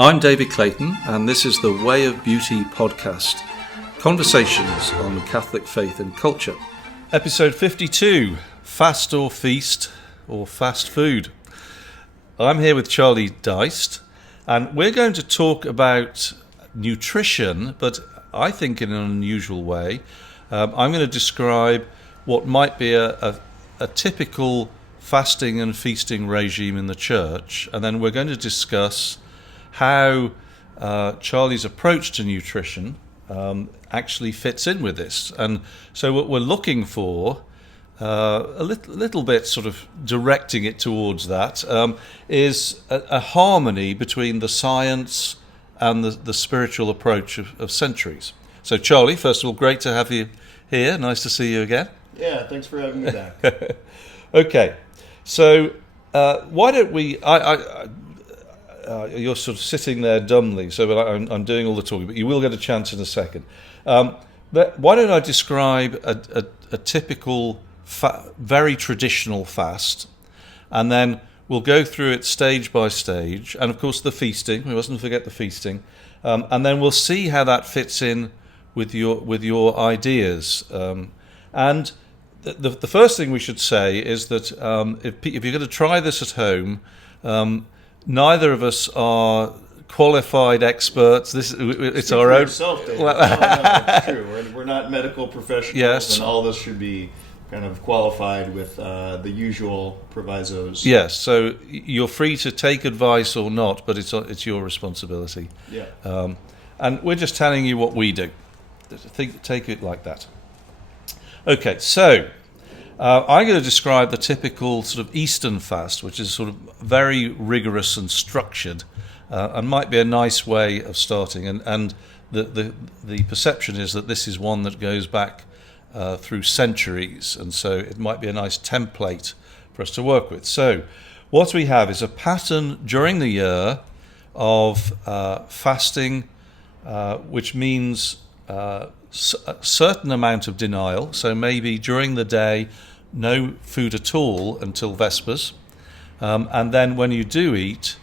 I'm David Clayton, and this is the Way of Beauty podcast, conversations on Catholic faith and culture. Episode 52, Fast or Feast, or Fast Food. I'm here with Charlie Deist, and we're going to talk about nutrition, but I think in an unusual way. I'm going to describe what might be a typical fasting and feasting regime in the church, and then we're going to discuss how Charlie's approach to nutrition actually fits in with this. And so what we're looking for, a little bit sort of directing it towards that, is a harmony between the science and the spiritual approach of centuries. So Charlie, first of all, great to have you here. Nice to see you again. Yeah, thanks for having me back. Okay, so why don't we... you're sort of sitting there dumbly, so I'm doing all the talking, but you will get a chance in a second. Why don't I describe a typical, very traditional fast, and then we'll go through it stage by stage, and of course the feasting, we mustn't forget the feasting, and then we'll see how that fits in with your ideas. And the first thing we should say is that if you're going to try this at home, neither of us are qualified experts. It's our own. Yourself, David. No, it's true. We're not medical professionals, yes. And all this should be kind of qualified with the usual provisos. Yes, so you're free to take advice or not, but it's your responsibility. Yeah. And we're just telling you what we do. Take it like that. Okay, so I'm going to describe the typical sort of Eastern fast, which is sort of very rigorous and structured, and might be a nice way of starting. And the perception is that this is one that goes back through centuries, and so it might be a nice template for us to work with. So what we have is a pattern during the year of fasting, which means a certain amount of denial. So maybe during the day, no food at all until Vespers, and then when you do eat,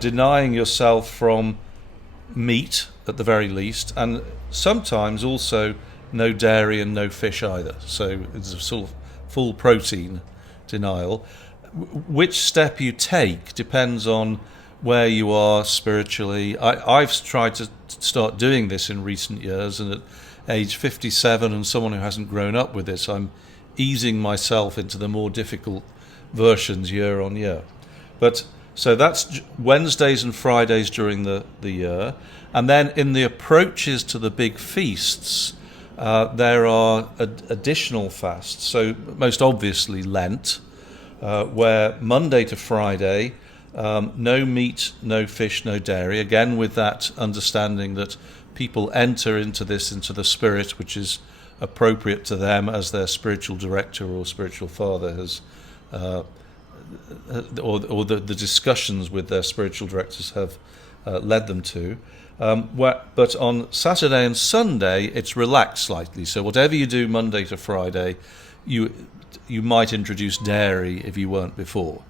denying yourself from meat at the very least, and sometimes also no dairy and no fish either. So it's a sort of full protein denial. Which step you take depends on where you are spiritually. I've tried to start doing this in recent years, and at age 57 and someone who hasn't grown up with this, I'm easing myself into the more difficult versions year on year. But so that's Wednesdays and Fridays during the year. And then in the approaches to the big feasts, there are additional fasts. So most obviously Lent, where Monday to Friday, no meat, no fish, no dairy, again with that understanding that people enter into the spirit which is appropriate to them as their spiritual director or spiritual father has, or the discussions with their spiritual directors have led them to. But on Saturday and Sunday, it's relaxed slightly. So whatever you do Monday to Friday, you might introduce dairy if you weren't before.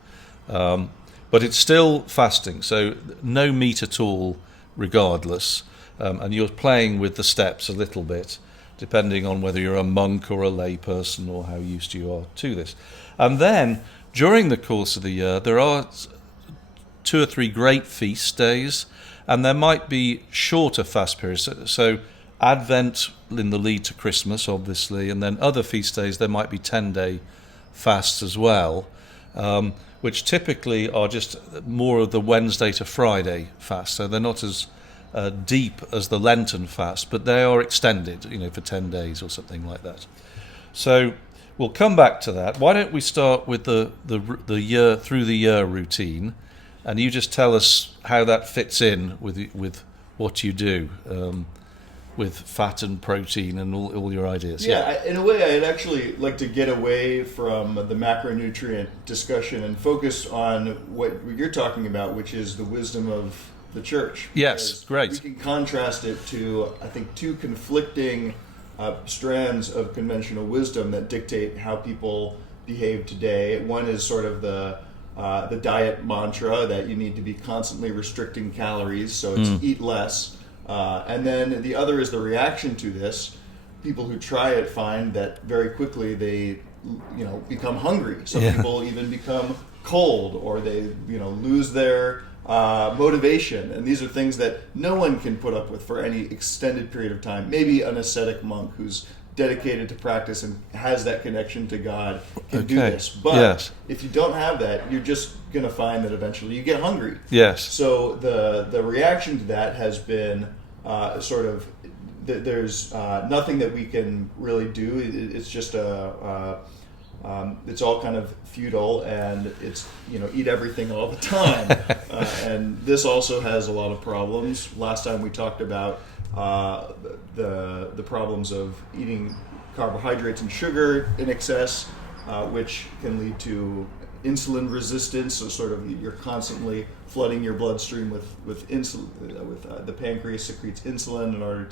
But it's still fasting, so no meat at all regardless. And you're playing with the steps a little bit, depending on whether you're a monk or a lay person or how used you are to this. And then, during the course of the year, there are 2 or 3 great feast days, and there might be shorter fast periods. So Advent in the lead to Christmas, obviously, and then other feast days, there might be 10-day fasts as well, which typically are just more of the Wednesday to Friday fast. So they're not as deep as the Lenten fast, but they are extended, for 10 days or something like that. So we'll come back to that. Why don't we start with the year through the year routine, and you just tell us how that fits in with what you do with fat and protein and all your ideas. Yeah, in a way, I'd actually like to get away from the macronutrient discussion and focus on what you're talking about, which is the wisdom of the church. Yes, great. We can contrast it to, I think, 2 conflicting strands of conventional wisdom that dictate how people behave today. One is sort of the the diet mantra that you need to be constantly restricting calories, so it's eat less. And then the other is the reaction to this. People who try it find that very quickly they, become hungry. Some people even become cold, or they, lose their motivation. And these are things that no one can put up with for any extended period of time. Maybe an ascetic monk who's dedicated to practice and has that connection to God can do this. But if you don't have that, you're just going to find that eventually you get hungry. Yes. So the reaction to that has been there's nothing that we can really do. It's just it's all kind of futile, and it's eat everything all the time. And this also has a lot of problems. Last time we talked about the problems of eating carbohydrates and sugar in excess, which can lead to insulin resistance. So sort of you're constantly flooding your bloodstream with insulin. The pancreas secretes insulin in order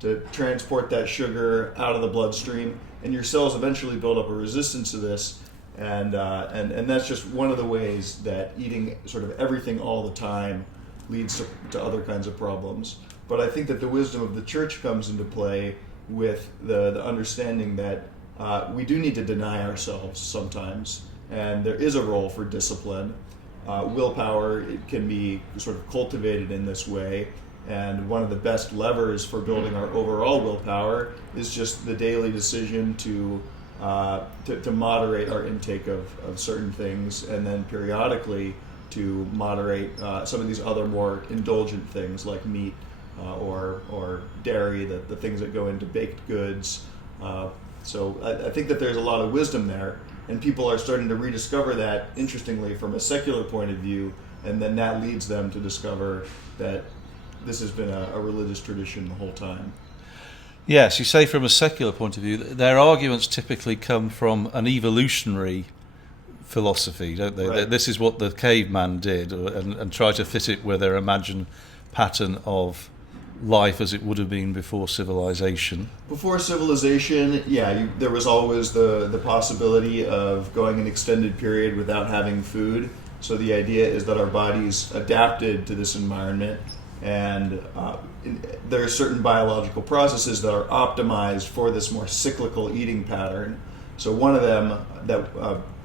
to transport that sugar out of the bloodstream, and your cells eventually build up a resistance to this. And that's just one of the ways that eating sort of everything all the time leads to other kinds of problems. But I think that the wisdom of the church comes into play with the understanding that we do need to deny ourselves sometimes, and there is a role for discipline. Willpower, it can be sort of cultivated in this way, and one of the best levers for building our overall willpower is just the daily decision to moderate our intake of certain things, and then periodically to moderate some of these other more indulgent things like meat or dairy, the things that go into baked goods. So I think that there's a lot of wisdom there, and people are starting to rediscover that, interestingly, from a secular point of view, and then that leads them to discover that this has been a religious tradition the whole time. Yes, you say from a secular point of view, their arguments typically come from an evolutionary philosophy, don't they? Right. This is what the caveman did, and try to fit it with their imagined pattern of life as it would have been before civilization. Before civilization, there was always the possibility of going an extended period without having food. So the idea is that our bodies adapted to this environment, and there are certain biological processes that are optimized for this more cyclical eating pattern. So one of them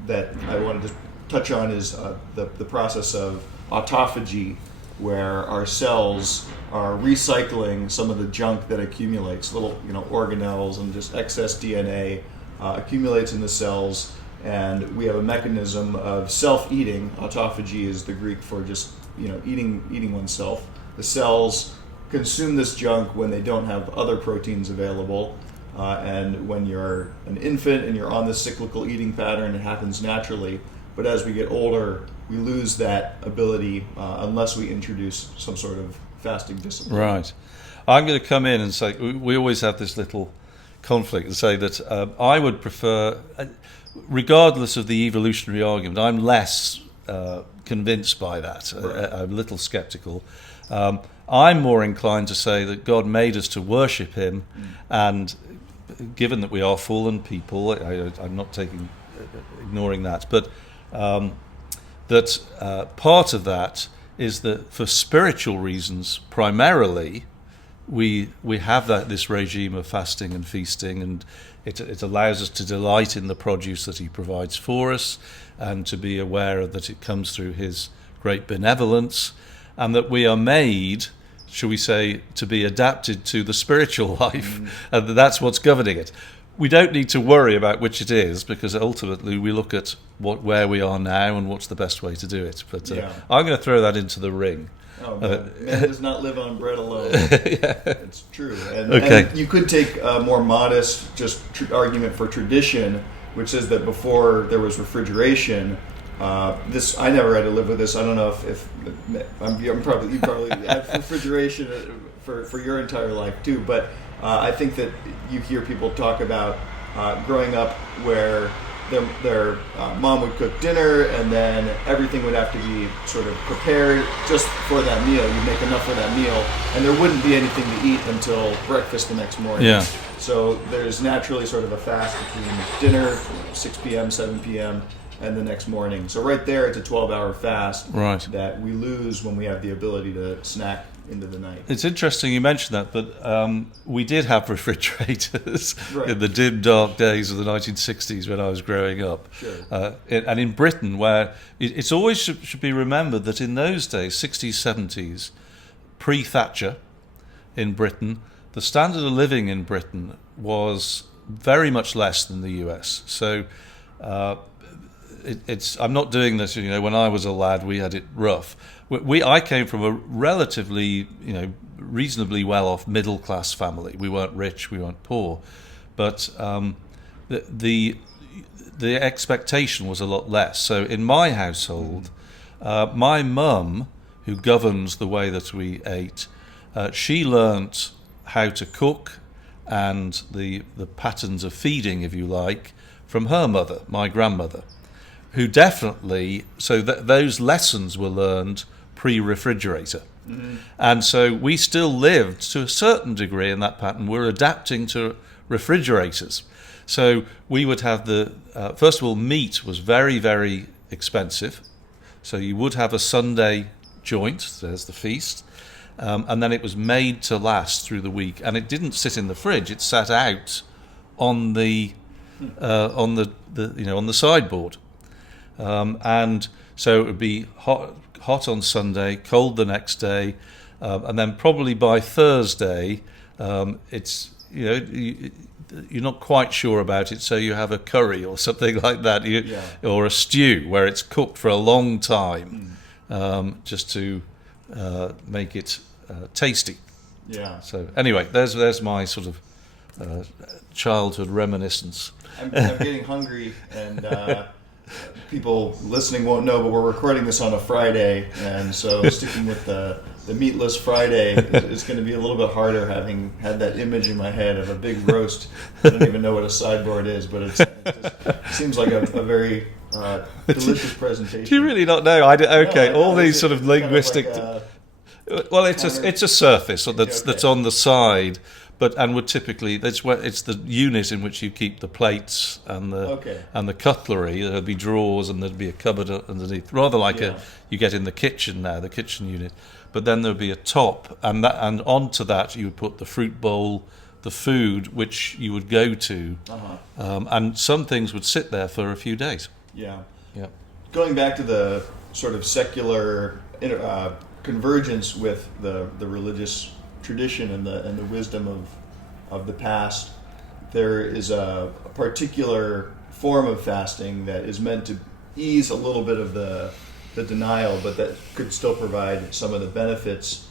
that I wanted to touch on is the process of autophagy, where our cells are recycling some of the junk that accumulates, little organelles and just excess DNA accumulates in the cells, and we have a mechanism of self-eating. Autophagy is the Greek for just eating oneself. The cells consume this junk when they don't have other proteins available, and when you're an infant and you're on this cyclical eating pattern, it happens naturally. But as we get older, we lose that ability unless we introduce some sort of fasting discipline. Right. I'm going to come in and say, we always have this little conflict and say that I would prefer, regardless of the evolutionary argument, I'm less convinced by that. Right. I'm a little skeptical. I'm more inclined to say that God made us to worship Him, and given that we are fallen people, I'm not ignoring that, but that part of that is that for spiritual reasons, primarily, we have this regime of fasting and feasting, and it allows us to delight in the produce that He provides for us, and to be aware that it comes through His great benevolence, and that we are made, shall we say, to be adapted to the spiritual life, and that's what's governing it. We don't need to worry about which it is, because ultimately we look at where we are now and what's the best way to do it. But I'm going to throw that into the ring. Oh, man does not live on bread alone. It's true. And you could take a more modest argument for tradition, which says that before there was refrigeration, I never had to live with this. I don't know if you probably had refrigeration for your entire life too, but I think that you hear people talk about growing up where their mom would cook dinner, and then everything would have to be sort of prepared just for that meal. You'd make enough for that meal, and there wouldn't be anything to eat until breakfast the next morning. Yeah. So there's naturally sort of a fast between dinner, 6 p.m., 7 p.m., and the next morning. So right there, it's a 12-hour fast Right. that we lose when we have the ability to snack into the night. It's interesting you mentioned that, but we did have refrigerators Right. in the dim, dark days of the 1960s when I was growing up. Sure. And in Britain, where it's always should be remembered that in those days, 60s, 70s, pre-Thatcher in Britain, the standard of living in Britain was very much less than the US. So I'm not doing this, when I was a lad, we had it rough. I came from a relatively, reasonably well-off middle-class family. We weren't rich, we weren't poor, but the expectation was a lot less. So in my household, my mum, who governs the way that we ate, she learnt how to cook and the patterns of feeding, if you like, from her mother, my grandmother, who definitely, so those lessons were learned pre-refrigerator. Mm-hmm. And so we still lived to a certain degree in that pattern. We're adapting to refrigerators. So we would have first of all, meat was very, very expensive. So you would have a Sunday joint, there's the feast, and then it was made to last through the week. And it didn't sit in the fridge, it sat out on the sideboard. And so it would be hot on Sunday, cold the next day, and then probably by Thursday, it's you're not quite sure about it, so you have a curry or something like that, or a stew where it's cooked for a long time, just to make it tasty. Yeah. So anyway, there's my sort of childhood reminiscence. I'm getting hungry, and people listening won't know, but we're recording this on a Friday, and so sticking with the meatless Friday is going to be a little bit harder, having had that image in my head of a big roast. I don't even know what a sideboard is, but it just seems like a very delicious presentation. Do you really not know? Okay, No, all these sort of linguistic... well, it's a surface that's on the side, and would typically it's the unit in which you keep the plates and the cutlery. There'd be drawers and there'd be a cupboard underneath, rather like you get in the kitchen now, the kitchen unit. But then there'd be a top, and onto that you would put the fruit bowl, the food which you would go to, and some things would sit there for a few days. Yeah. Going back to the sort of secular convergence with the religious tradition and the wisdom of the past, there is a particular form of fasting that is meant to ease a little bit of the denial, but that could still provide some of the benefits,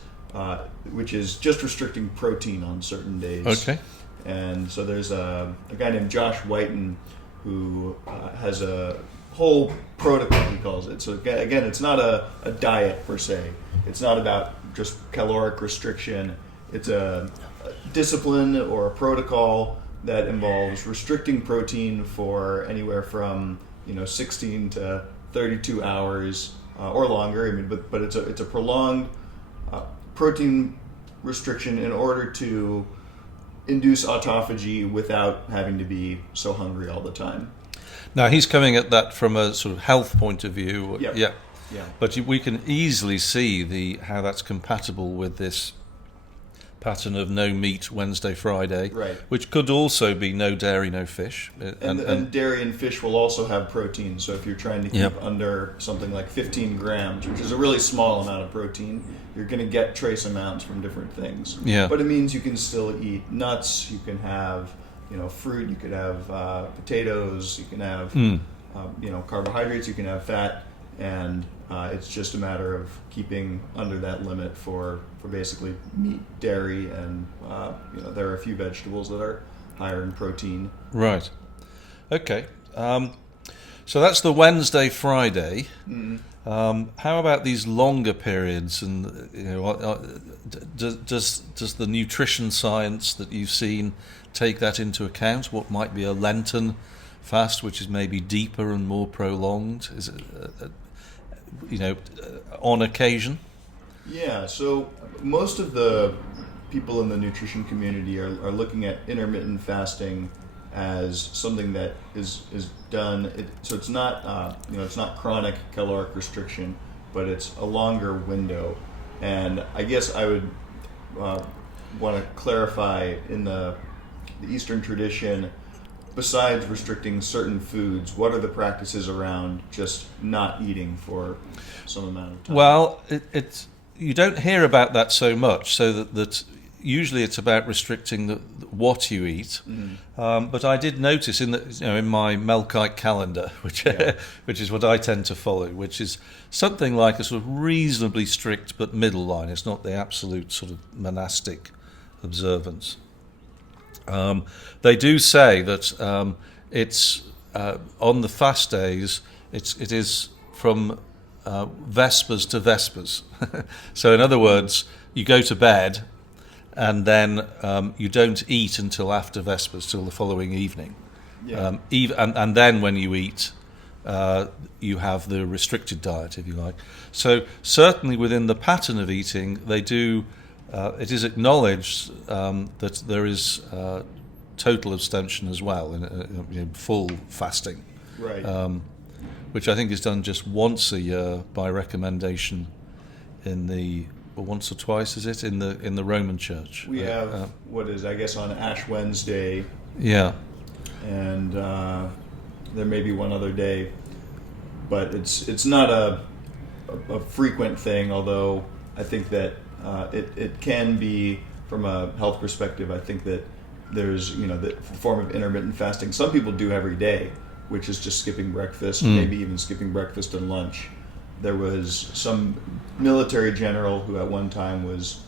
which is just restricting protein on certain days. Okay. And so there's a guy named Josh Whiten who has a whole protocol, he calls it. So again, it's not a diet per se. It's not about just caloric restriction. It's a discipline or a protocol that involves restricting protein for anywhere from 16 to 32 hours or longer. I mean, but it's a prolonged protein restriction in order to induce autophagy without having to be so hungry all the time. Now he's coming at that from a sort of health point of view. Yep. Yeah. Yeah. But we can easily see how that's compatible with this pattern of no meat Wednesday, Friday, Right. which could also be no dairy, no fish. And dairy and fish will also have protein. So if you're trying to keep under something like 15 grams, which is a really small amount of protein, you're going to get trace amounts from different things. Yeah. But it means you can still eat nuts. You can have fruit. You could have potatoes. You can have carbohydrates. You can have fat. And it's just a matter of keeping under that limit for basically meat, dairy, and there are a few vegetables that are higher in protein. Right. Okay. So that's the Wednesday, Friday. Mm-hmm. How about these longer periods? And does the nutrition science that you've seen take that into account? What might be a Lenten fast, which is maybe deeper and more prolonged? Is it, on occasion? Yeah, so most of the people in the nutrition community are looking at intermittent fasting as something that is done. So it's not it's not chronic caloric restriction, but it's a longer window. And I guess I would want to clarify, in the Eastern tradition, besides restricting certain foods, what are the practices around just not eating for some amount of time? Well, it's you don't hear about that so much. So that usually it's about restricting what you eat. But I did notice in my Melkite calendar, which is what I tend to follow, which is something like a sort of reasonably strict but middle line. It's not the absolute sort of monastic observance. They do say that it's on the fast days. It is from Vespers to Vespers. So in other words, you go to bed and then you don't eat until after Vespers, till the following evening. Yeah. And then when you eat, you have the restricted diet, if you like. So certainly within the pattern of eating, they do. It is acknowledged that there is total abstention as well, in full fasting, Right. which I think is done just once a year by recommendation or once or twice, is it, in the Roman Church? We have what is, I guess, on Ash Wednesday, Yeah. and there may be one other day, but it's not a frequent thing. Although I think that it can be, from a health perspective. I think that there's the form of intermittent fasting some people do every day, which is just skipping breakfast, maybe even skipping breakfast and lunch. There was some military general who at one time was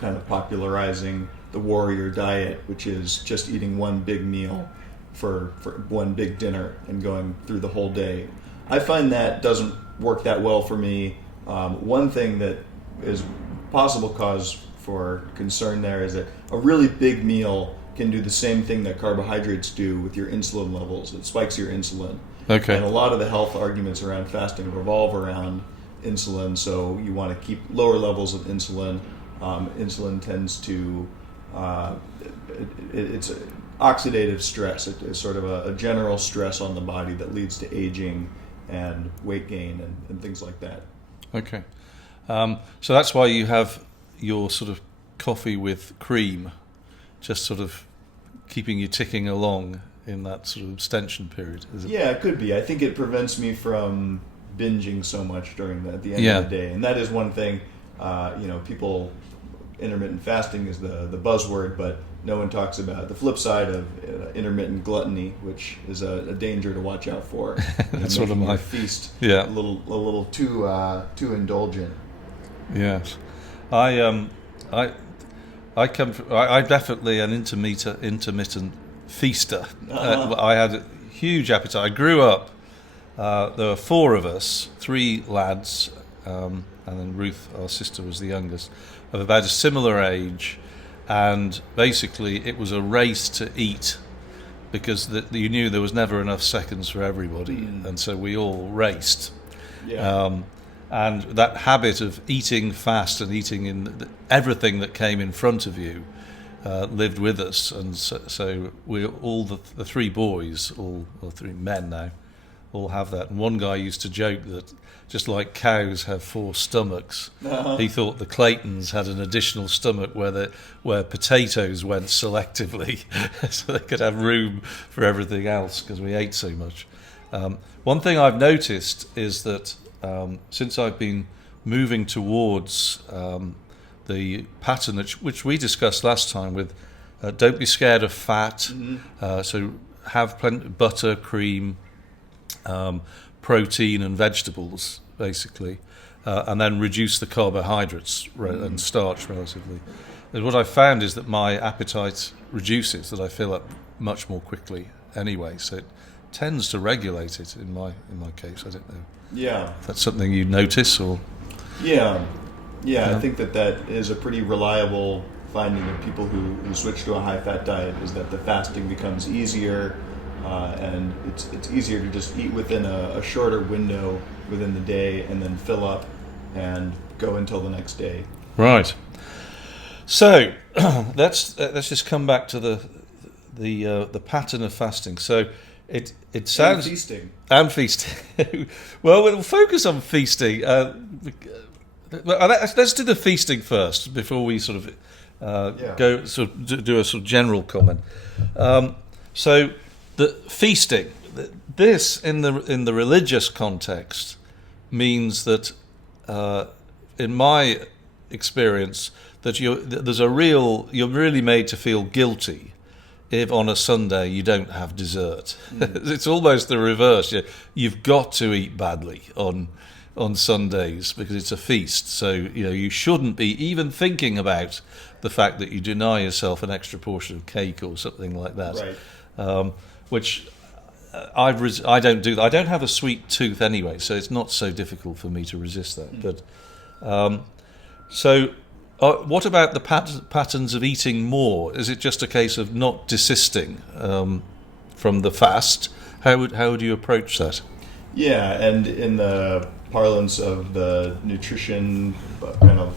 kind of popularizing the warrior diet, which is just eating one big meal for one big dinner and going through the whole day. I find that doesn't work that well for me. One thing that is possible cause for concern there is that a really big meal can do the same thing that carbohydrates do with your insulin levels. It spikes your insulin. Okay. And a lot of the health arguments around fasting revolve around insulin, so you want to keep lower levels of insulin. Insulin tends to, it's oxidative stress. It's sort of a general stress on the body that leads to aging and weight gain and things like that. Okay. So that's why you have your sort of coffee with cream, just sort of keeping you ticking along in that sort of abstention period, is it? Yeah, it could be. I think it prevents me from binging so much at the end of the day. And that is one thing, people, intermittent fasting is the buzzword, but no one talks about the flip side of intermittent gluttony, which is a danger to watch out for. That's sort of my feast. Yeah. A little too indulgent. Yes. I'm definitely an intermittent feaster. I had a huge appetite. I grew up. There were four of us, three lads, and then Ruth, our sister, was the youngest, of about a similar age. And basically, it was a race to eat because you knew there was never enough seconds for everybody, and so we all raced. Yeah. And that habit of eating fast and eating in everything that came in front of you lived with us, and so we all the three boys, or three men now, all have that. And one guy used to joke that just like cows have four stomachs, he thought the Claytons had an additional stomach where potatoes went selectively, so they could have room for everything else because we ate so much. One thing I've noticed is that since I've been moving towards the pattern which we discussed last time with don't be scared of fat, so have plenty of butter, cream, protein and vegetables, basically, and then reduce the carbohydrates and starch relatively. And what I found is that my appetite reduces, that I fill up much more quickly anyway, so it tends to regulate it in my case. I don't know. Yeah. If that's something you notice, or Yeah. I think that is a pretty reliable finding of people who switch to a high-fat diet, is that the fasting becomes easier, and it's easier to just eat within a shorter window within the day and then fill up and go until the next day. Right. So let's just come back to the pattern of fasting. So it sounds And feasting. Well, we'll focus on feasting. Let's do the feasting first before we sort of go sort of do a sort of general comment. So the feasting, this in the religious context means that, in my experience, that you're really made to feel guilty if on a Sunday you don't have dessert. It's almost the reverse. You've got to eat badly on Sundays because it's a feast. So you shouldn't be even thinking about the fact that you deny yourself an extra portion of cake or something like that. Right. Which I don't do. I don't have a sweet tooth anyway, so it's not so difficult for me to resist that. But what about the patterns of eating more? Is it just a case of not desisting from the fast? How would you approach that? Yeah, and in the parlance of the nutrition kind of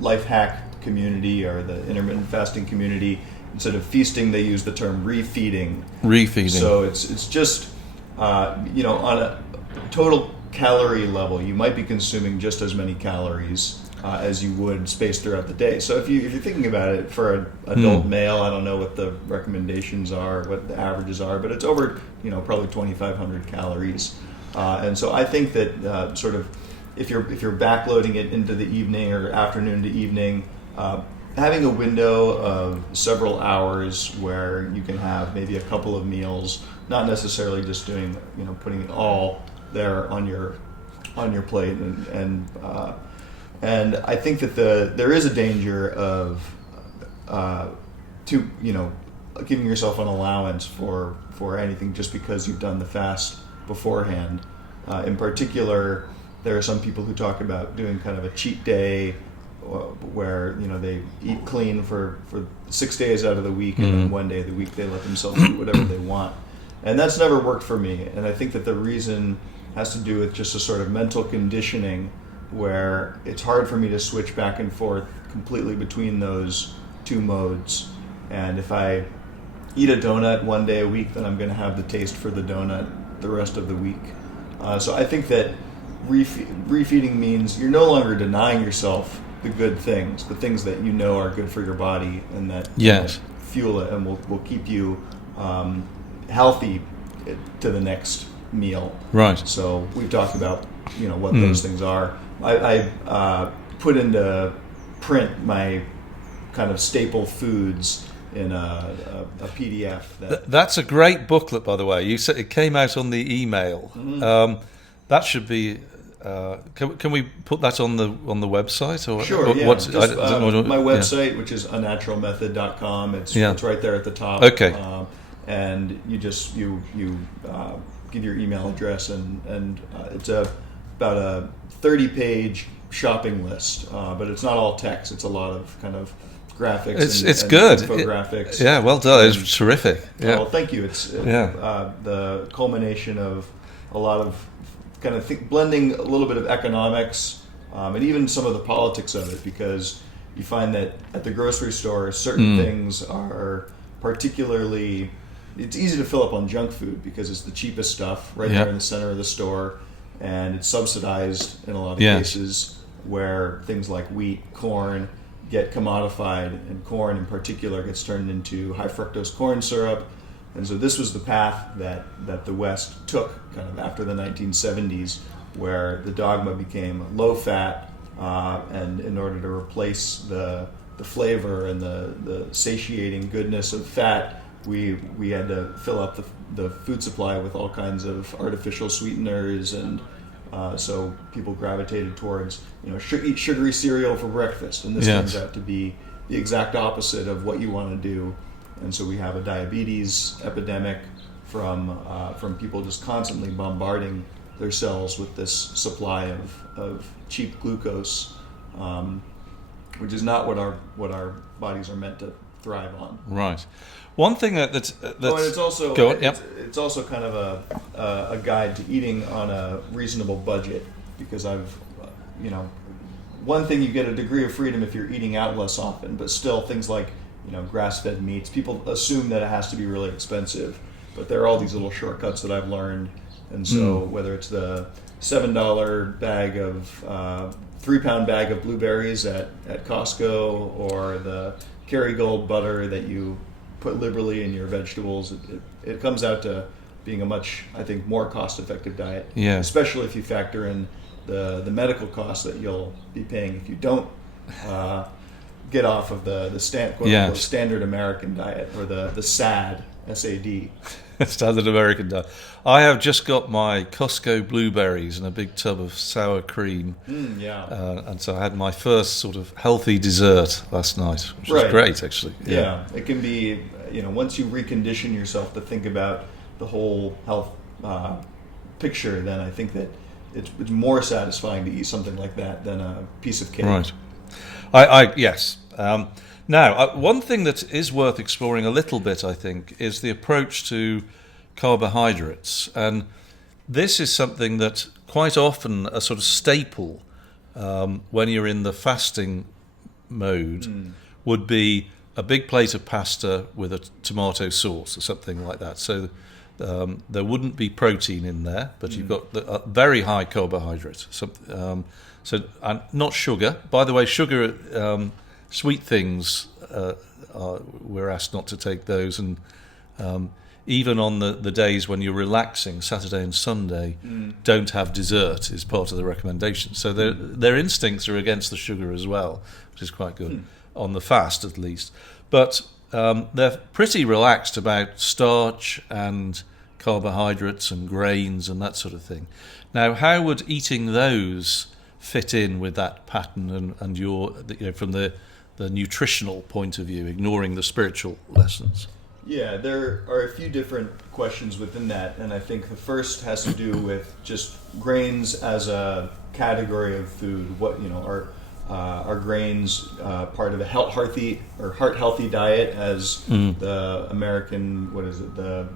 life hack community or the intermittent fasting community, instead of feasting, they use the term refeeding. Refeeding. So it's just on a total calorie level, you might be consuming just as many calories as you would spaced throughout the day. So if you're thinking about it for an adult male, I don't know what the recommendations are, what the averages are, but it's over probably 2,500 calories. And so I think that sort of if you're backloading it into the evening or afternoon to evening, having a window of several hours where you can have maybe a couple of meals, not necessarily just doing putting it all there on your plate, and I think that there is a danger of giving yourself an allowance for anything just because you've done the fast beforehand. In particular, there are some people who talk about doing kind of a cheat day where they eat clean for 6 days out of the week, and then one day of the week they let themselves eat whatever they want. And that's never worked for me. And I think that the reason has to do with just a sort of mental conditioning where it's hard for me to switch back and forth completely between those two modes. And if I eat a donut one day a week, then I'm going to have the taste for the donut the rest of the week. So I think that refeeding means you're no longer denying yourself the good things, the things that are good for your body and that fuel it and will keep you healthy to the next meal. Right. So we've talked about what those things are. I put into print my kind of staple foods in a PDF. That's a great booklet, by the way. You said it came out on the email. That should be. Can we put that on the website? Or sure. Yeah. My website, which is unnaturalmethod.com. It's right there at the top. Okay. And you give your email address, and it's about a 30-page shopping list, but it's not all text. It's a lot of kind of graphics. It's good. Infographics. Well done. It's terrific. Yeah. Well, thank you. It's the culmination of a lot of kind of blending a little bit of economics and even some of the politics of it, because you find that at the grocery store, certain things are particularly. It's easy to fill up on junk food because it's the cheapest stuff right there in the center of the store, and it's subsidized in a lot of cases, where things like wheat, corn get commodified, and corn in particular gets turned into high fructose corn syrup. And so this was the path that the West took kind of after the 1970s, where the dogma became low fat, and in order to replace the flavor and the satiating goodness of fat, we had to fill up the food supply with all kinds of artificial sweeteners, and so people gravitated towards eat sugary cereal for breakfast, and this turns out to be the exact opposite of what you want to do. And so we have a diabetes epidemic from people just constantly bombarding their cells with this supply of cheap glucose, which is not what our bodies are meant to thrive on. Right. One thing that's and it's also it's also kind of a guide to eating on a reasonable budget, because one thing, you get a degree of freedom if you're eating out less often, but still things like grass-fed meats. People assume that it has to be really expensive, but there are all these little shortcuts that I've learned. And so whether it's the $7 bag of 3-pound bag of blueberries at Costco, or the Kerrygold butter that you put liberally in your vegetables, it comes out to being a much, I think, more cost-effective diet. Yeah. Especially if you factor in the medical costs that you'll be paying if you don't get off of the standard American diet, or the SAD, SAD. Standard American diet. I have just got my Costco blueberries and a big tub of sour cream. And so I had my first sort of healthy dessert last night, which was great, actually. Yeah, it can be, once you recondition yourself to think about the whole health picture, then I think that it's more satisfying to eat something like that than a piece of cake. Right. Yes. Now, one thing that is worth exploring a little bit, I think, is the approach to carbohydrates. And this is something that quite often a sort of staple when you're in the fasting mode would be a big plate of pasta with a tomato sauce or something like that. So there wouldn't be protein in there, but you've got a very high carbohydrate. So not sugar. By the way, sugar... sweet things, we're asked not to take those, and even on the days when you're relaxing, Saturday and Sunday, don't have dessert is part of the recommendation. So their instincts are against the sugar as well, which is quite good, on the fast at least. But they're pretty relaxed about starch and carbohydrates and grains and that sort of thing. Now, how would eating those fit in with that pattern and your, from the nutritional point of view, ignoring the spiritual lessons? Yeah, there are a few different questions within that, and I think the first has to do with just grains as a category of food. What are grains part of a heart healthy diet, as the American the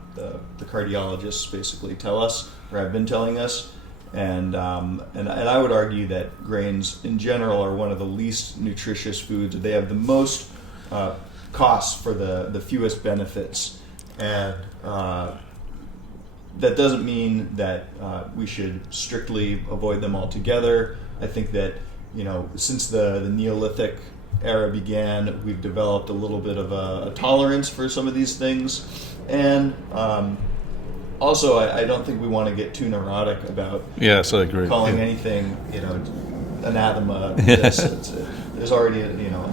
cardiologists basically tell us, or have been telling us. And I would argue that grains in general are one of the least nutritious foods. They have the most costs for the fewest benefits, and that doesn't mean that we should strictly avoid them altogether. I think that since the Neolithic era began, we've developed a little bit of a tolerance for some of these things, and also, I don't think we want to get too neurotic about I agree. calling anything, anathema. There's already enough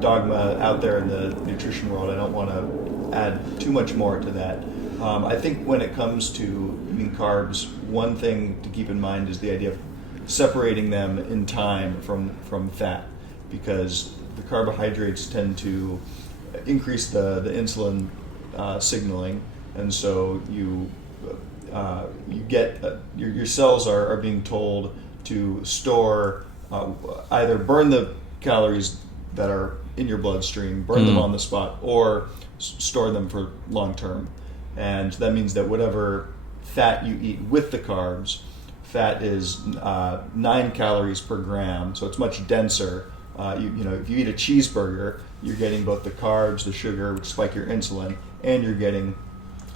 dogma out there in the nutrition world. I don't want to add too much more to that. I think when it comes to eating carbs, one thing to keep in mind is the idea of separating them in time from fat, because the carbohydrates tend to increase the insulin signaling. And so you get your cells are being told to store, either burn the calories that are in your bloodstream, burn them on the spot, or store them for long term. And that means that whatever fat you eat with the carbs, fat is 9 calories per gram, so it's much denser. If you eat a cheeseburger, you're getting both the carbs, the sugar, which spike your insulin, and you're getting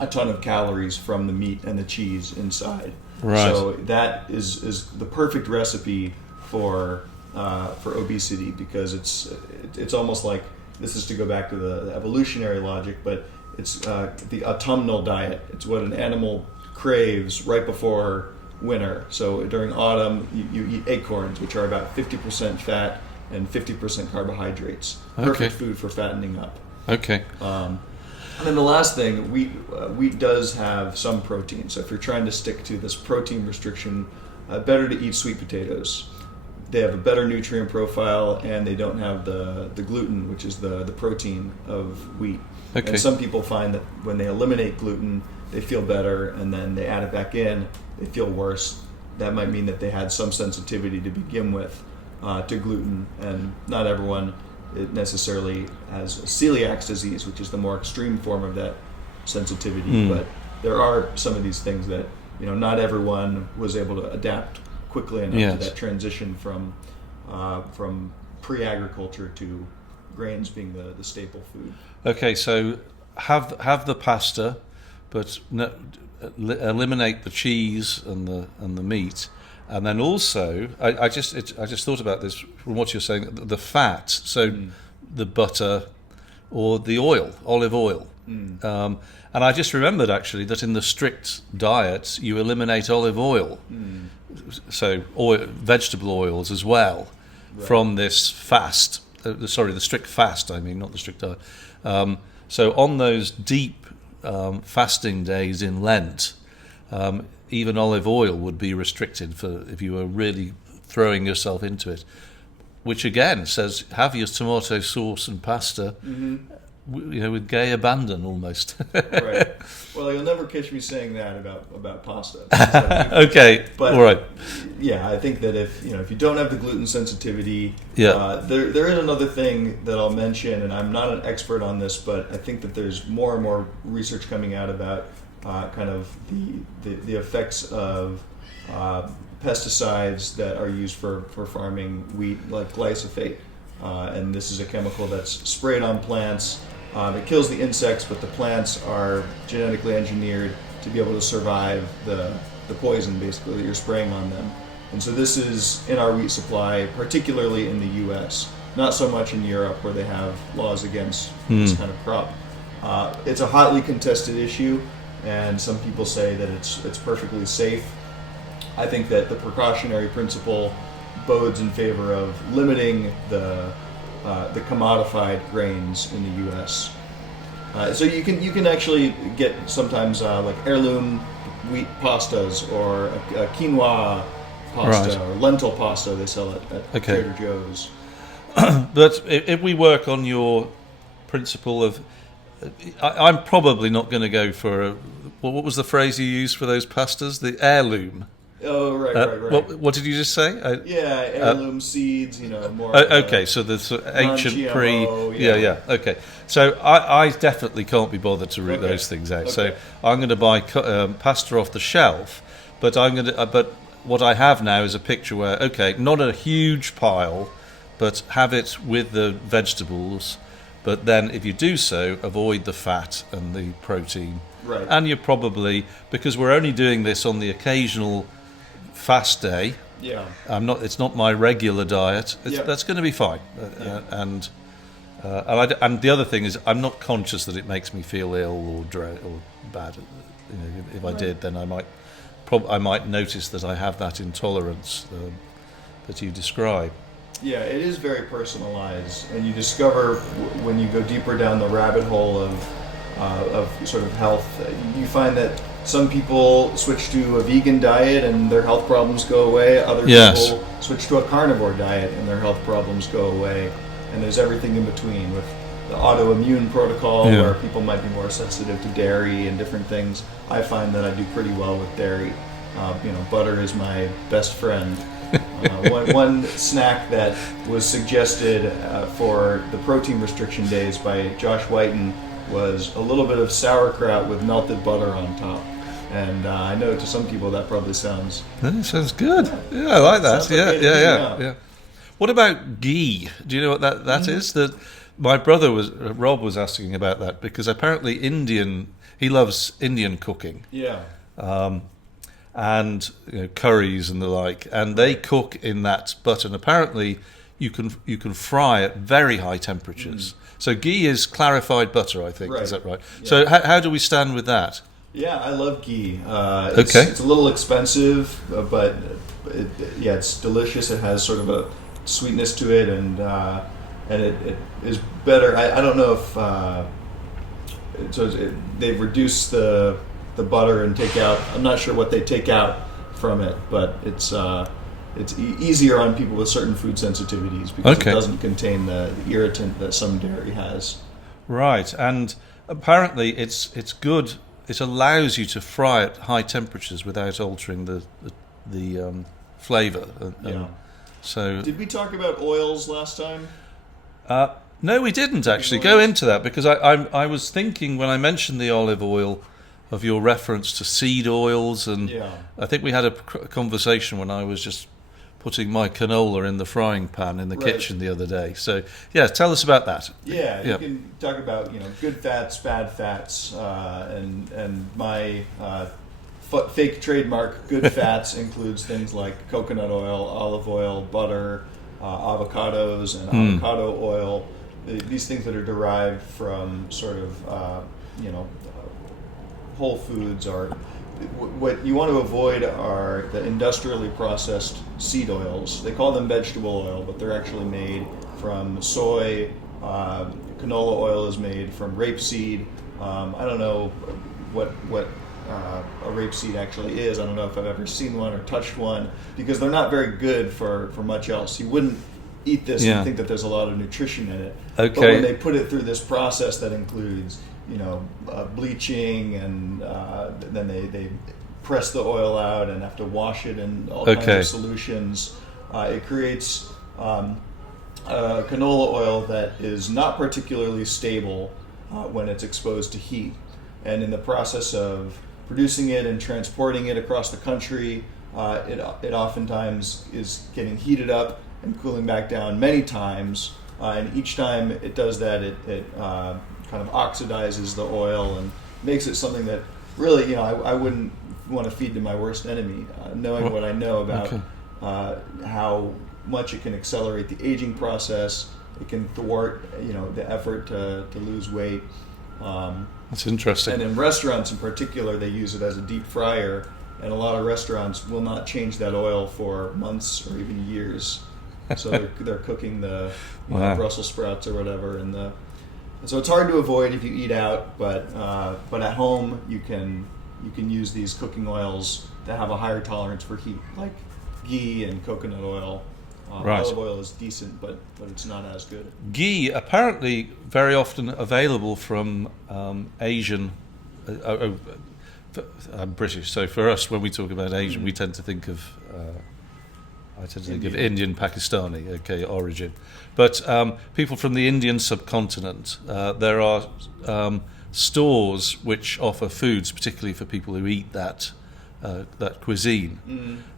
a ton of calories from the meat and the cheese inside. Right. So that is the perfect recipe for obesity, because it's almost like, this is to go back to the evolutionary logic, but it's the autumnal diet. It's what an animal craves right before winter. So during autumn, you eat acorns, which are about 50% fat and 50% carbohydrates. Perfect food for fattening up. Okay. And then the last thing, wheat does have some protein. So if you're trying to stick to this protein restriction, better to eat sweet potatoes. They have a better nutrient profile, and they don't have the gluten, which is the protein of wheat. Okay. And some people find that when they eliminate gluten, they feel better, and then they add it back in, they feel worse. That might mean that they had some sensitivity to begin with to gluten, and not everyone necessarily has celiac disease, which is the more extreme form of that sensitivity. But there are some of these things that not everyone was able to adapt quickly enough to that transition from pre-agriculture to grains being the staple food. Okay, so have the pasta, but eliminate the cheese and the meat, and then also I just thought about this from what you're saying. The fat, so the butter or the oil, olive oil. And I just remembered actually that in the strict diet you eliminate olive oil, so vegetable oils as well, from this fast. The strict fast. I mean, not the strict diet. So on those deep fasting days in Lent, even olive oil would be restricted if you were really throwing yourself into it. Which again says have your tomato sauce and pasta. With gay abandon almost. Right. Well, you'll never catch me saying that about pasta. Okay. But all right. Yeah, I think that if you don't have the gluten sensitivity, there is another thing that I'll mention, and I'm not an expert on this, but I think that there's more and more research coming out about kind of the effects of pesticides that are used for farming wheat, like glyphosate. And this is a chemical that's sprayed on plants. It kills the insects, but the plants are genetically engineered to be able to survive the poison, basically, that you're spraying on them. And so this is in our wheat supply, particularly in the U.S., not so much in Europe, where they have laws against this kind of crop. It's a hotly contested issue, and some people say that it's perfectly safe. I think that the precautionary principle bodes in favor of limiting the commodified grains in the U.S. So you can actually get sometimes like heirloom wheat pastas or a quinoa pasta or lentil pasta they sell at Trader Joe's. But if we work on your principle of, I'm probably not going to go for what was the phrase you used for those pastas? The heirloom. Oh, right. What did you just say? Heirloom seeds, more. Okay, so the sort of ancient pre. Yeah. Okay, so I definitely can't be bothered to root those things out. Okay. So I'm going to buy pasta off the shelf, but but what I have now is a picture where not a huge pile, but have it with the vegetables. But then, if you do so, avoid the fat and the protein. Right. And you're probably, because we're only doing this on the occasional fast day. Yeah. It's not my regular diet. That's going to be fine. And the other thing is, I'm not conscious that it makes me feel ill or bad. If I did, then I might notice that I have that intolerance that you describe. Yeah, it is very personalized, and you discover when you go deeper down the rabbit hole of sort of health, you find that some people switch to a vegan diet and their health problems go away. Other people switch to a carnivore diet and their health problems go away. And there's everything in between with the autoimmune protocol where people might be more sensitive to dairy and different things. I find that I do pretty well with dairy. Butter is my best friend. One snack that was suggested for the protein restriction days by Josh Whiten was a little bit of sauerkraut with melted butter on top. And I know to some people that probably sounds... That sounds good. Yeah, I like that. Yeah. What about ghee? Do you know what that is? That my brother Rob was asking about that, because apparently he loves Indian cooking. Yeah. And curries and the like, and they cook in that butter. And apparently, you can fry at very high temperatures. So ghee is clarified butter, I think. Right. Is that right? Yeah. So how do we stand with that? Yeah, I love ghee. It's a little expensive, but it's delicious. It has sort of a sweetness to it, and it is better. I don't know if they've reduced the butter and take out. I'm not sure what they take out from it, but it's easier on people with certain food sensitivities because it doesn't contain the irritant that some dairy has. Right, and apparently it's good. It allows you to fry at high temperatures without altering the flavour. So, did we talk about oils last time? No, we didn't actually. Go into that, because I was thinking when I mentioned the olive oil of your reference to seed oils, and I think we had a conversation when I was just putting my canola in the frying pan in the Right. kitchen the other day. So, yeah, tell us about that. Yeah, Yeah. you can talk about good fats, bad fats, and my fake trademark good fats includes things like coconut oil, olive oil, butter, avocados, and avocado oil. These things that are derived from sort of whole foods are. What you want to avoid are the industrially processed seed oils. They call them vegetable oil, but they're actually made from soy. Canola oil is made from rapeseed. I don't know what a rapeseed actually is. I don't know if I've ever seen one or touched one, because they're not very good for much else. You wouldn't eat this Yeah. and think that there's a lot of nutrition in it. Okay. But when they put it through this process that includes bleaching, and then they press the oil out and have to wash it in all kinds Okay. of solutions. It creates canola oil that is not particularly stable when it's exposed to heat. And in the process of producing it and transporting it across the country, it oftentimes is getting heated up and cooling back down many times. And each time it does that, it kind of oxidizes the oil and makes it something that really, I wouldn't want to feed to my worst enemy. Knowing what I know about how much it can accelerate the aging process, it can thwart, the effort to lose weight. That's interesting. And in restaurants in particular, they use it as a deep fryer, and a lot of restaurants will not change that oil for months or even years. So they're cooking the Wow. Brussels sprouts or whatever, and so it's hard to avoid if you eat out. But at home, you can use these cooking oils that have a higher tolerance for heat, like ghee and coconut oil. Right. Olive oil is decent, but it's not as good. Ghee, apparently very often available from Asian. I'm British, so for us, when we talk about Asian, we tend to think of. I tend to think of Indian, Pakistani, origin. But people from the Indian subcontinent, there are stores which offer foods, particularly for people who eat that cuisine.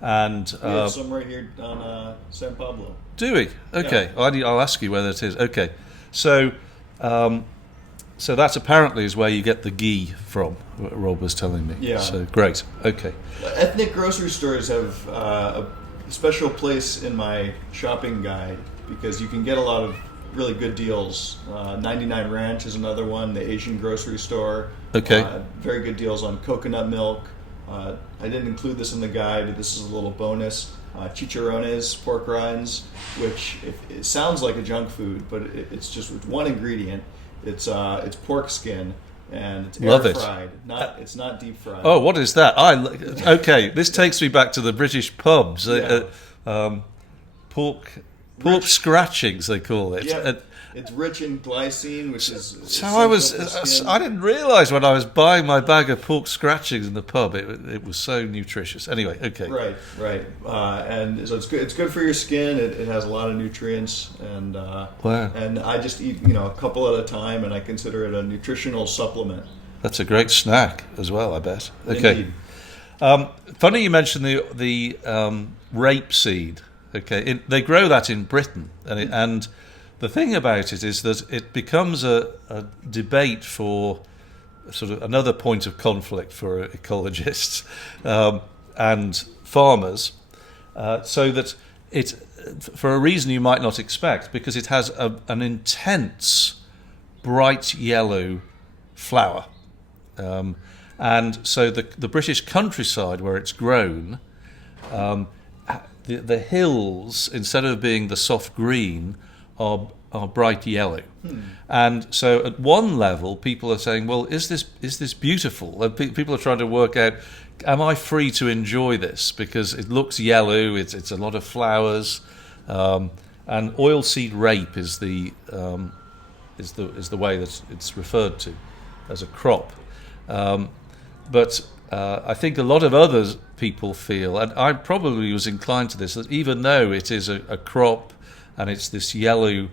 And We have some right here on San Pablo. do we? Okay, I'll ask you whether it is. Okay, so that apparently is where you get the ghee from. Rob was telling me. Yeah. So great. Okay. Ethnic grocery stores have a special place in my shopping guide because you can get a lot of really good deals. 99 Ranch is another one, the Asian grocery store. Okay. Very good deals on coconut milk. I didn't include this in the guide, but this is a little bonus. Chicharrones, pork rinds, which it sounds like a junk food, but it's just with one ingredient. It's pork skin, and it's Love air it. fried. It's not deep fried. Oh, what is that? Okay, this takes me back to the British pubs. Yeah. Pork scratchings, they call it. Yeah, it's rich in glycine, which is So essential for skin. I didn't realise when I was buying my bag of pork scratchings in the pub, it was so nutritious. Anyway, okay. Right. And so it's good. It's good for your skin. It has a lot of nutrients, and Wow. and I just eat a couple at a time, and I consider it a nutritional supplement. That's a great snack as well, I bet. Okay. Indeed. Funny you mentioned the rapeseed. Okay, they grow that in Britain, and the thing about it is that it becomes a debate for sort of another point of conflict for ecologists and farmers, so that it, for a reason you might not expect, because it has an intense bright yellow flower. And so the British countryside where it's grown, the hills, instead of being the soft green, are bright yellow. And so at one level, people are saying, well, is this beautiful? And people are trying to work out, am I free to enjoy this? Because it looks yellow, it's a lot of flowers, and oilseed rape is the way that it's referred to as a crop. But I think a lot of other people feel, and I probably was inclined to this, that even though it is a crop and it's this yellow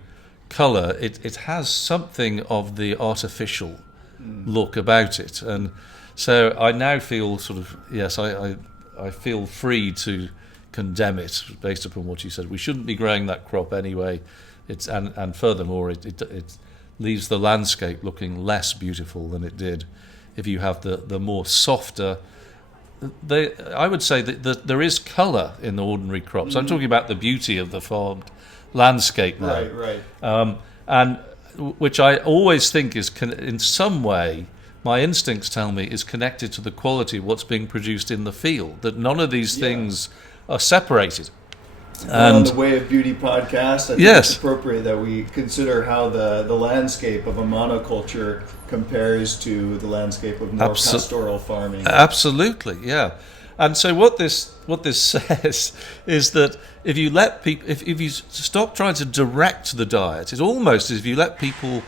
colour, it has something of the artificial look about it. And so I now feel sort of, yes, I feel free to condemn it based upon what you said. We shouldn't be growing that crop anyway. And furthermore, it leaves the landscape looking less beautiful than it did if you have the more softer. I would say that there is colour in the ordinary crops. I'm talking about the beauty of the farmed landscape now. Right. And which I always think is, in some way, my instincts tell me, is connected to the quality of what's being produced in the field, that none of these things are separated. And on the Way of Beauty podcast, I think yes, it's appropriate that we consider how the landscape of a monoculture compares to the landscape of more pastoral farming. Absolutely, yeah. And so what this says is that if you let people, if you stop trying to direct the diet, it's almost as if you let people,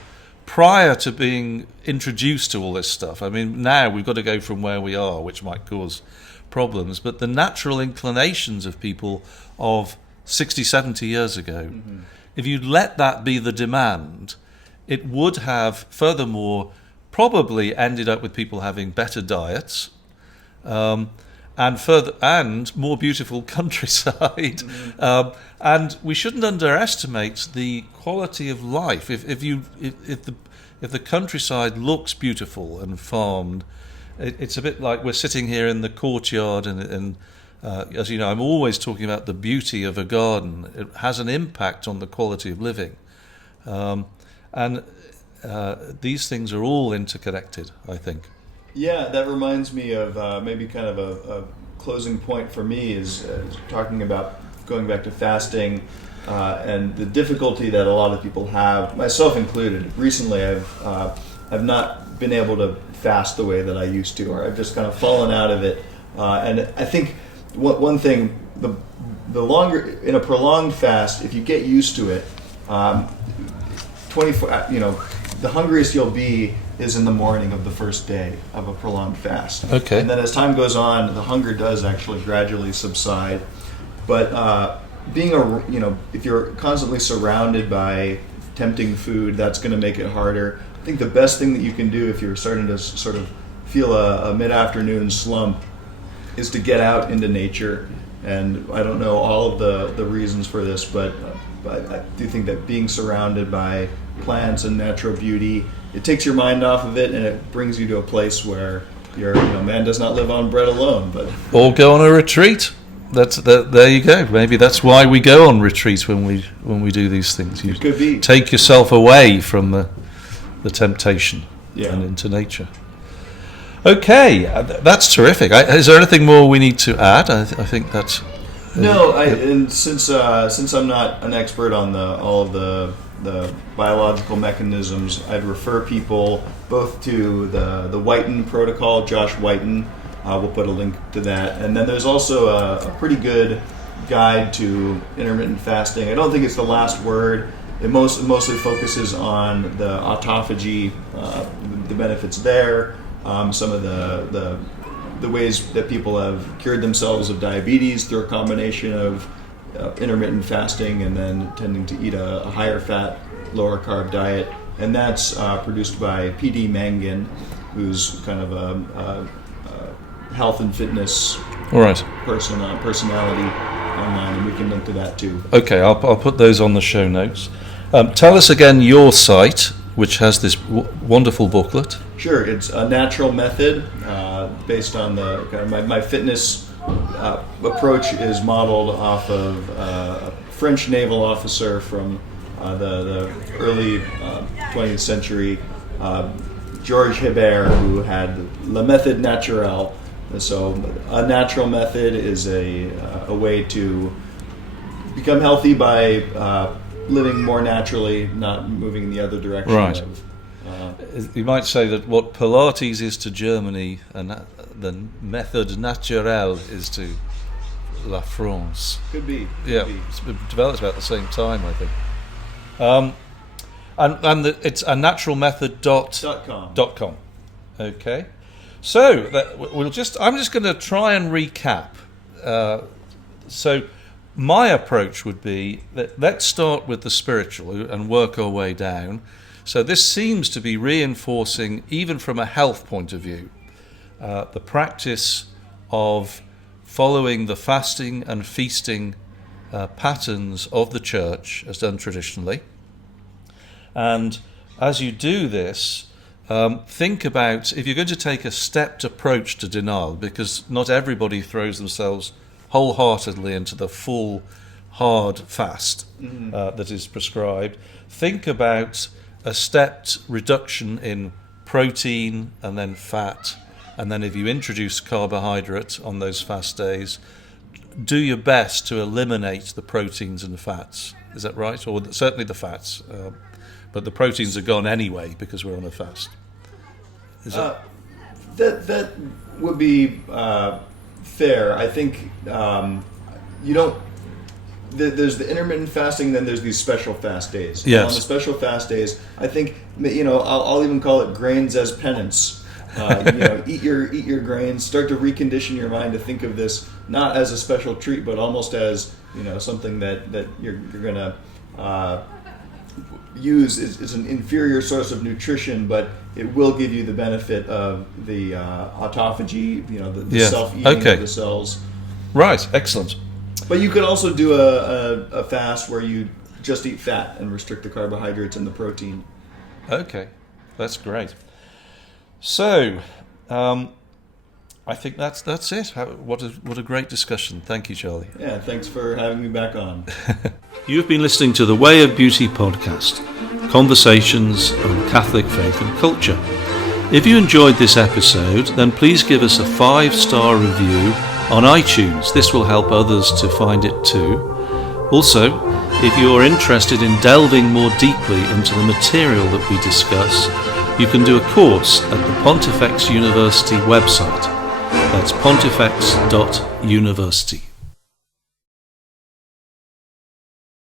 prior to being introduced to all this stuff. I mean, now we've got to go from where we are, which might cause problems, but the natural inclinations of people of 60, 70 years ago, if you let that be the demand, it would have, furthermore, probably ended up with people having better diets, and more beautiful countryside, and we shouldn't underestimate the quality of life. If the countryside looks beautiful and farmed, it's a bit like we're sitting here in the courtyard, and as you know, I'm always talking about the beauty of a garden. It has an impact on the quality of living, and these things are all interconnected, I think. Yeah, that reminds me of maybe kind of a closing point for me is talking about going back to fasting and the difficulty that a lot of people have, myself included. Recently, I've not been able to fast the way that I used to, or I've just kind of fallen out of it. And I think one thing, the longer in a prolonged fast, if you get used to it, 24, the hungriest you'll be is in the morning of the first day of a prolonged fast. Okay. And then as time goes on, the hunger does actually gradually subside. But if you're constantly surrounded by tempting food, that's going to make it harder. I think the best thing that you can do if you're starting to sort of feel a mid-afternoon slump is to get out into nature. And I don't know all of the reasons for this, but I do think that being surrounded by plants and natural beauty, it takes your mind off of it, and it brings you to a place where man does not live on bread alone. But or go on a retreat. There you go. Maybe that's why we go on retreat when we do these things. You could be. Take yourself away from the temptation and into nature. Okay, that's terrific. Is there anything more we need to add? I think that's no. And since I'm not an expert on all of the biological mechanisms, I'd refer people both to the Whiten protocol, Josh Whiten. We'll put a link to that. And then there's also a pretty good guide to intermittent fasting. I don't think it's the last word. It mostly focuses on the autophagy, the benefits there, some of the ways that people have cured themselves of diabetes through a combination of intermittent fasting and then tending to eat a higher fat, lower carb diet. And that's produced by P.D. Mangan, who's kind of a health and fitness personality online, and we can link to that too. Okay, I'll put those on the show notes. Tell us again your site, which has this wonderful booklet. Sure, it's a natural method based on the kind of my fitness approach is modeled off of a French naval officer from the early 20th century, Georges Hébert, who had La Méthode Naturelle. So a natural method is a way to become healthy by living more naturally, not moving in the other direction. Right. You might say that what Pilates is to Germany, and the méthode naturelle is to La France. Could be. It's been developed about the same time, I think. It's a naturalmethod.com. Okay. So I'm just going to try and recap. So my approach would be that let's start with the spiritual and work our way down. So this seems to be reinforcing, even from a health point of view, the practice of following the fasting and feasting patterns of the church as done traditionally. And as you do this, think about if you're going to take a stepped approach to denial, because not everybody throws themselves wholeheartedly into the full hard fast that is prescribed. Think about a stepped reduction in protein and then fat, and then if you introduce carbohydrate on those fast days, do your best to eliminate the proteins and the fats. Is that right? Or certainly the fats, but the proteins are gone anyway because we're on a fast. Is that would be fair. I think you don't. There's the intermittent fasting, then there's these special fast days. Yes. On the special fast days, I think I'll even call it grains as penance. Eat your grains. Start to recondition your mind to think of this not as a special treat, but almost as something that you're gonna use is an inferior source of nutrition, but it will give you the benefit of the autophagy, the self-eating of the cells. Right, excellent. But you could also do a fast where you just eat fat and restrict the carbohydrates and the protein. Okay, that's great. So, I think that's it. What a great discussion. Thank you, Charlie. Yeah, thanks for having me back on. You've been listening to the Way of Beauty podcast, conversations on Catholic faith and culture. If you enjoyed this episode, then please give us a 5-star review on iTunes. This will help others to find it too. Also, if you're interested in delving more deeply into the material that we discuss, you can do a course at the Pontifex University website. That's pontifex.university.